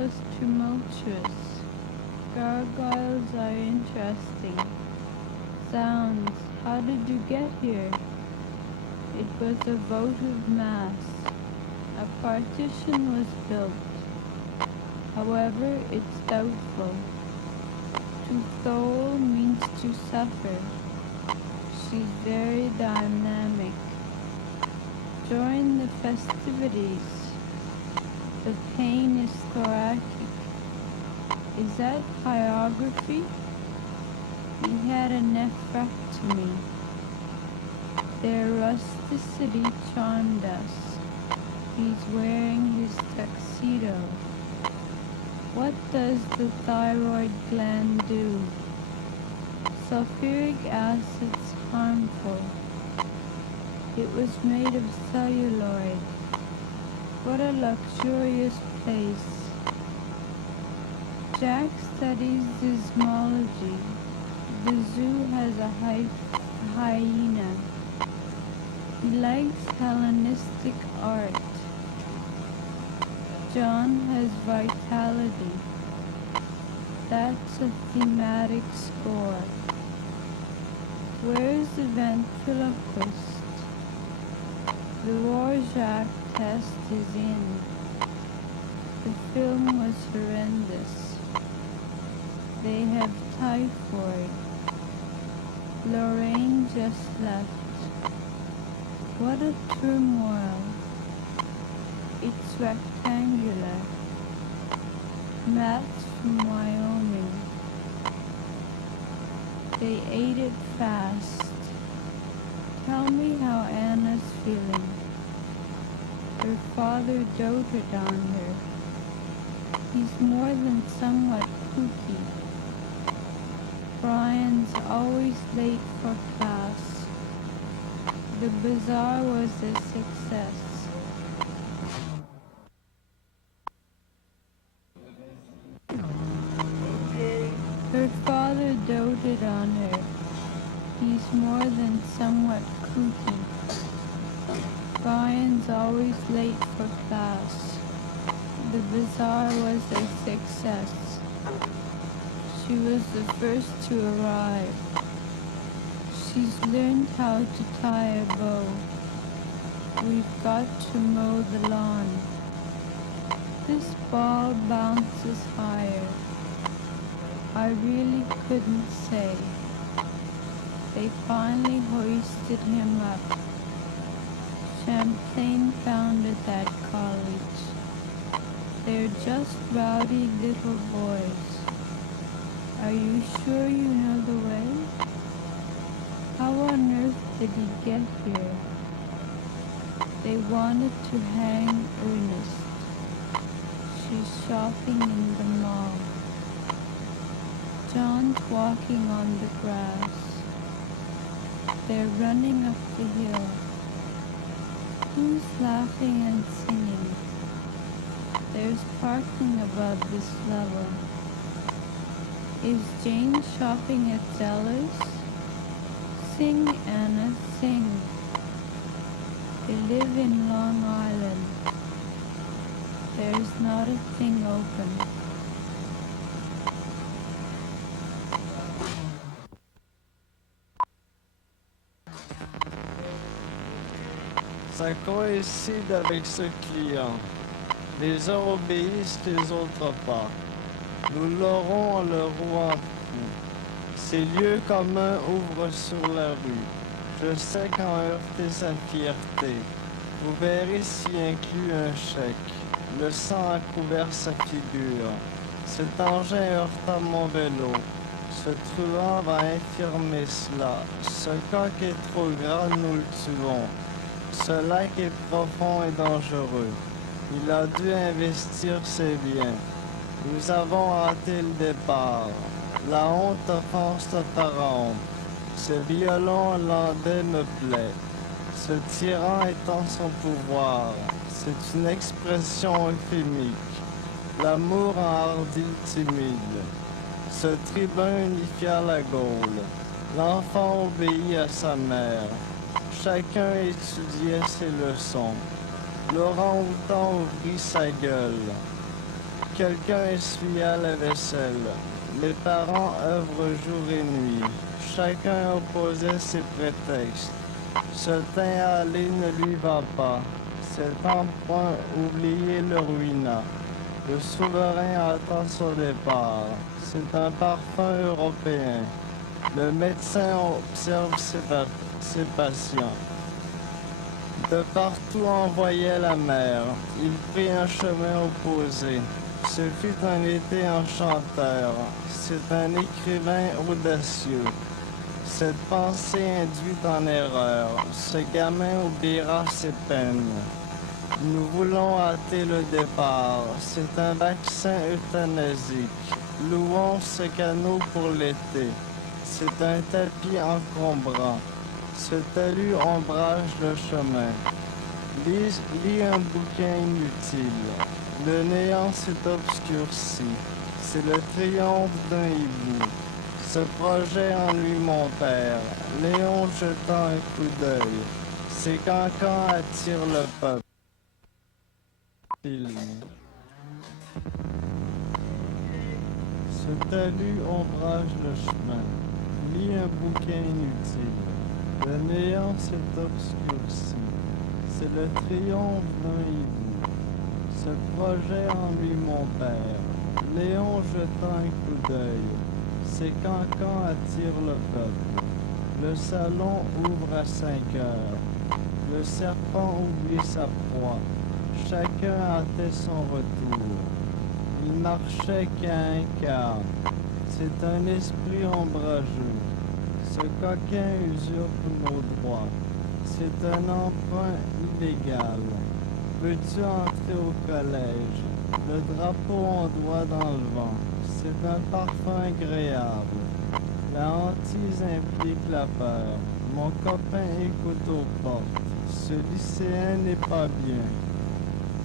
was tumultuous. Gargoyles are interesting. Sounds, how did you get here? It was a votive mass. A partition was built. However, it's doubtful. To thole means to suffer. She's very dynamic. During the festivities, the pain is thoracic. Is that pyography? He had a nephrectomy. Their rusticity charmed us. He's wearing his tuxedo. What does the thyroid gland do? Sulfuric acid's harmful. It was made of celluloid. What a luxurious place. Jack studies zymology. The zoo has a hyena. He likes Hellenistic art. John has vitality. That's a thematic score. Where's the ventriloquist? The Rorschach test is in. The film was horrendous. They have typhoid. Lorraine just left. What a turmoil. It's rectangular. Matt's from Wyoming. They ate it fast. Tell me how Anna's feeling. Her father doted on her. He's more than somewhat kooky. Brian's always late for class. The bazaar was a success. Her father doted on her. He's more than somewhat kooky. Brian's always late for class. The bazaar was a success. She was the first to arrive. She's learned how to tie a bow. We've got to mow the lawn. This ball bounces higher. I really couldn't say. They finally hoisted him up. Champlain founded that college. They're just rowdy little boys. Are you sure you know the way? How on earth did he get here? They wanted to hang Ernest. She's shopping in the mall. John's walking on the grass. They're running up the hill. Who's laughing and singing? There's parking above this level. Is Jane shopping at Zeller's? Sing, Anna, sing. They live in Long Island. There's not a thing open. Ça coïncide avec ce client. Les uns obéissent, les autres pas. Nous l'aurons en le rouant fou. Ces lieux communs ouvrent sur la rue. Je sais qu'en heurter sa fierté. Vous verrez s'y inclut un chèque. Le sang a couvert sa figure. Cet engin heurta mon vélo. Ce truand va infirmer cela. Ce coq est trop grand, nous le tuons. Ce lac est profond et dangereux. Il a dû investir ses biens. Nous avons raté le départ. La honte offense le pharaon. Ce violon hollandais me plaît. Ce tyran est en son pouvoir. C'est une expression euphémique. L'amour enhardit le timide. Ce tribun unifia la Gaule. L'enfant obéit à sa mère. Chacun étudiait ses leçons. Laurent Houtan ouvrit sa gueule. quelqu'un essuya la vaisselle. Les parents œuvrent jour et nuit. Chacun opposait ses prétextes. Ce teint hâlé ne lui va pas. Cet emprunt oublié le ruina. Le souverain attend son départ. C'est un parfum européen. Le médecin observe ses patients. De partout envoyait la mer. Il prit un chemin opposé. Ce fut un été enchanteur. C'est un écrivain audacieux. Cette pensée induite en erreur. Ce gamin oubliera ses peines. Nous voulons hâter le départ. C'est un vaccin euthanasique. Louons ce canot pour l'été. C'est un tapis encombrant. Ce talus ombrage le chemin. Lis un bouquin inutile. Le néant s'est obscurci. C'est le triomphe d'un hibou. Ce projet ennuie mon père. Léon jetant un coup d'œil. Ces cancans attirent le peuple. Ce talus ombrage le chemin. Lis un bouquin inutile. Le néant s'est obscurci. C'est le triomphe d'un hibou. Ce projet ennuie mon père. Léon jetant un coup d'œil. Ces cancans attirent le peuple. Le salon ouvre à 5 heures. Le serpent oublie sa proie. Chacun hâtait son retour. Il marchait qu'à un quart. C'est un esprit ombrageux. Ce coquin usurpe nos droits. C'est un emprunt illégal. Veux-tu entrer au collège? Le drapeau ondoie dans le vent. C'est un parfum agréable. La hantise implique la peur. Mon copain écoute aux portes. Ce lycéen n'est pas bien.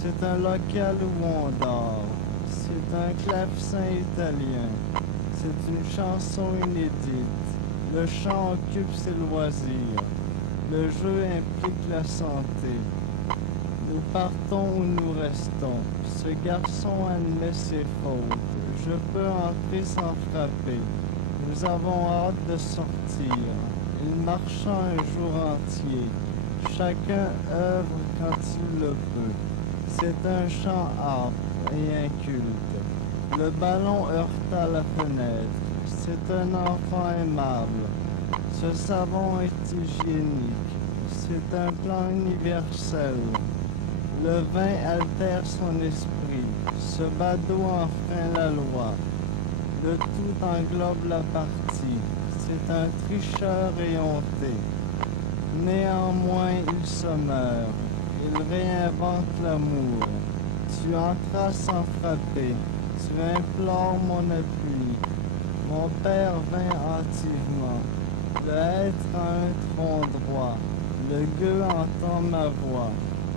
C'est un local où on dort. C'est un clavecin italien. C'est une chanson inédite. Le chant occupe ses loisirs. Le jeu implique la santé. Nous partons ou nous restons. Ce garçon admet ses fautes. Je peux entrer sans frapper. Nous avons hâte de sortir. Il marcha un jour entier. Chacun œuvre quand il le peut. C'est un chant âpre et inculte. Le ballon heurta la fenêtre. C'est un enfant aimable. Ce savon est hygiénique. C'est un plan universel. Le vin altère son esprit. Ce badaud enfreint la loi. Le tout englobe la partie. C'est un tricheur éhonté. Néanmoins, il se meurt. Il réinvente l'amour. Tu entras sans frapper. Tu implores mon appui. Mon père vint hâtivement. Le être a un tronc droit. Le gueux entend ma voix.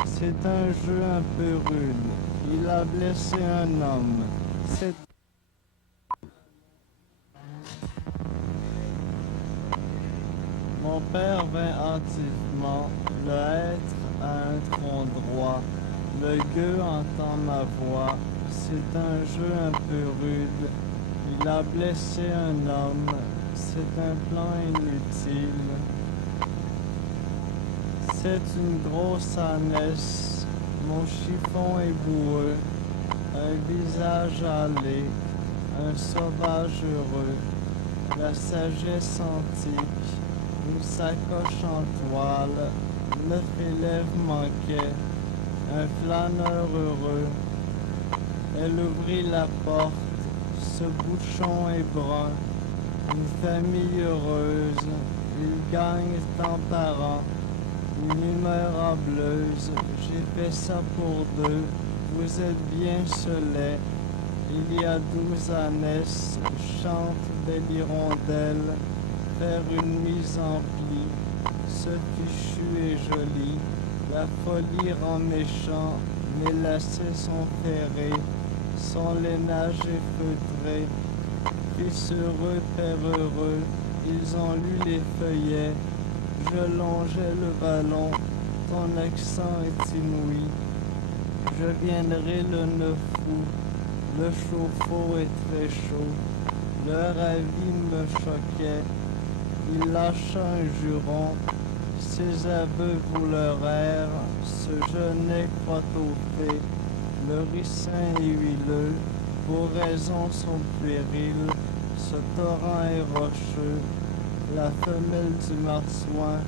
C'est un jeu un peu rude. Il a blessé un homme. C'est Mon père vint hâtivement. Le être a un tronc droit. Le gueux entend ma voix. C'est un jeu un peu rude. Il a blessé un homme. C'est un plan inutile. C'est une grosse ânesse. Mon chiffon est boueux. Un visage hâlé. Un sauvage heureux. La sagesse antique. Une sacoche en toile. 9 élèves manquaient. Un flâneur heureux. Elle ouvrit la porte. Ce bouchon est brun. Une famille heureuse. Il gagne tant par an. Une humeur hâbleuse. J'ai fait ça pour deux. Vous êtes bien soleil. Il y a 12 ânesses. Chante des hirondelles. Faire une mise en pli. Ce fichu est joli. La folie rend méchant. Mes lacets sont ferrés. Son lainage est feutré. Fils heureux, père heureux. Ils ont lu les feuillets. Je longeais le ballon. Ton accent est inouï. Je viendrai le 9 août. Le chauffe-eau est très chaud. Leur avis me choquait. Il lâcha un juron. Ses aveux volèrent. Ce jeûnet croit au fait. Le ricin est huileux. Vos raisons sont puériles. Ce torrent est rocheux. La femelle du marsouin,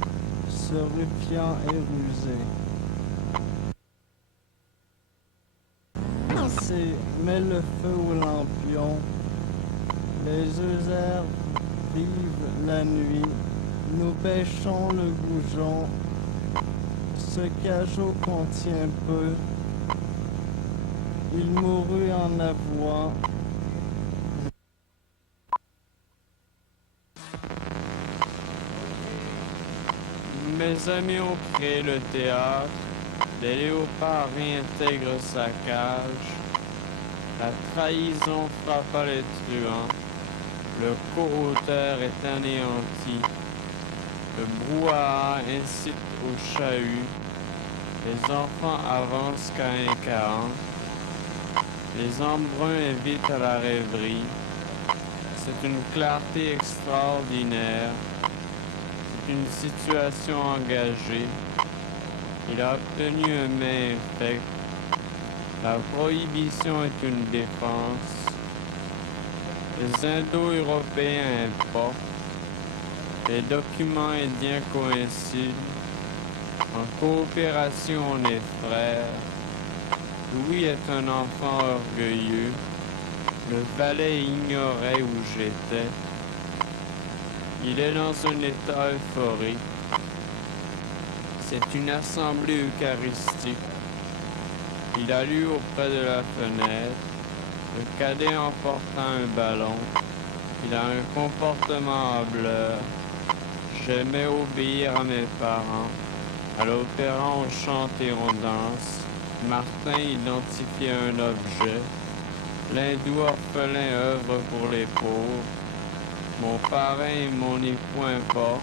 ce ruffian est rusé. Mets le feu au lampion. Les herbes vivent la nuit. Nous pêchons le goujon. Ce cajot contient peu. Il mourut en avouant. Mes amis ont créé le théâtre. Les léopards réintègrent sa cage. La trahison frappa les truands. Le co-auteur est anéanti. Le brouhaha incite au chahut. Les enfants avancent qu'à un cahan. Les embruns invitent à la rêverie. C'est une clarté extraordinaire. C'est une situation engagée. Il a obtenu un mais infect. La prohibition est une défense. Les Indo-Européens importent. Les documents indiens coïncident. En coopération, on est frères. Louis est un enfant orgueilleux. Le valet ignorait où j'étais. Il est dans un état euphorique. C'est une assemblée eucharistique. Il a lu auprès de la fenêtre. Le cadet emportant un ballon. Il a un comportement hableur. J'aimais obéir à mes parents. À l'opéra, on chante et on danse. Martin identifiait un objet. L'hindou orphelin œuvre pour les pauvres. Mon parrain et mon époux importent.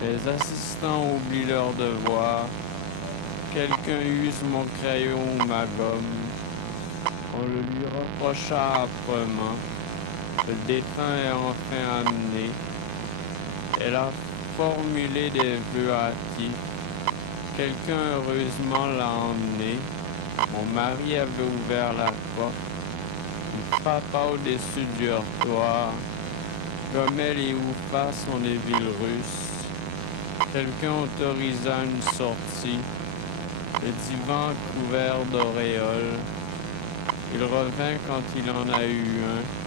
Les assistants oublient leur devoir. Quelqu'un use mon crayon ou ma gomme. On le lui reprocha âprement. Le défunt est enfin amené. Elle a formulé des vœux hâtifs. Quelqu'un heureusement l'a emmené. Mon mari avait ouvert la porte. Il frappa au-dessus du heurtoir. Gomel et Oufa sont des villes russes. Quelqu'un autorisa une sortie. Le divan couvert d'auréoles. Il revint quand il en a eu un.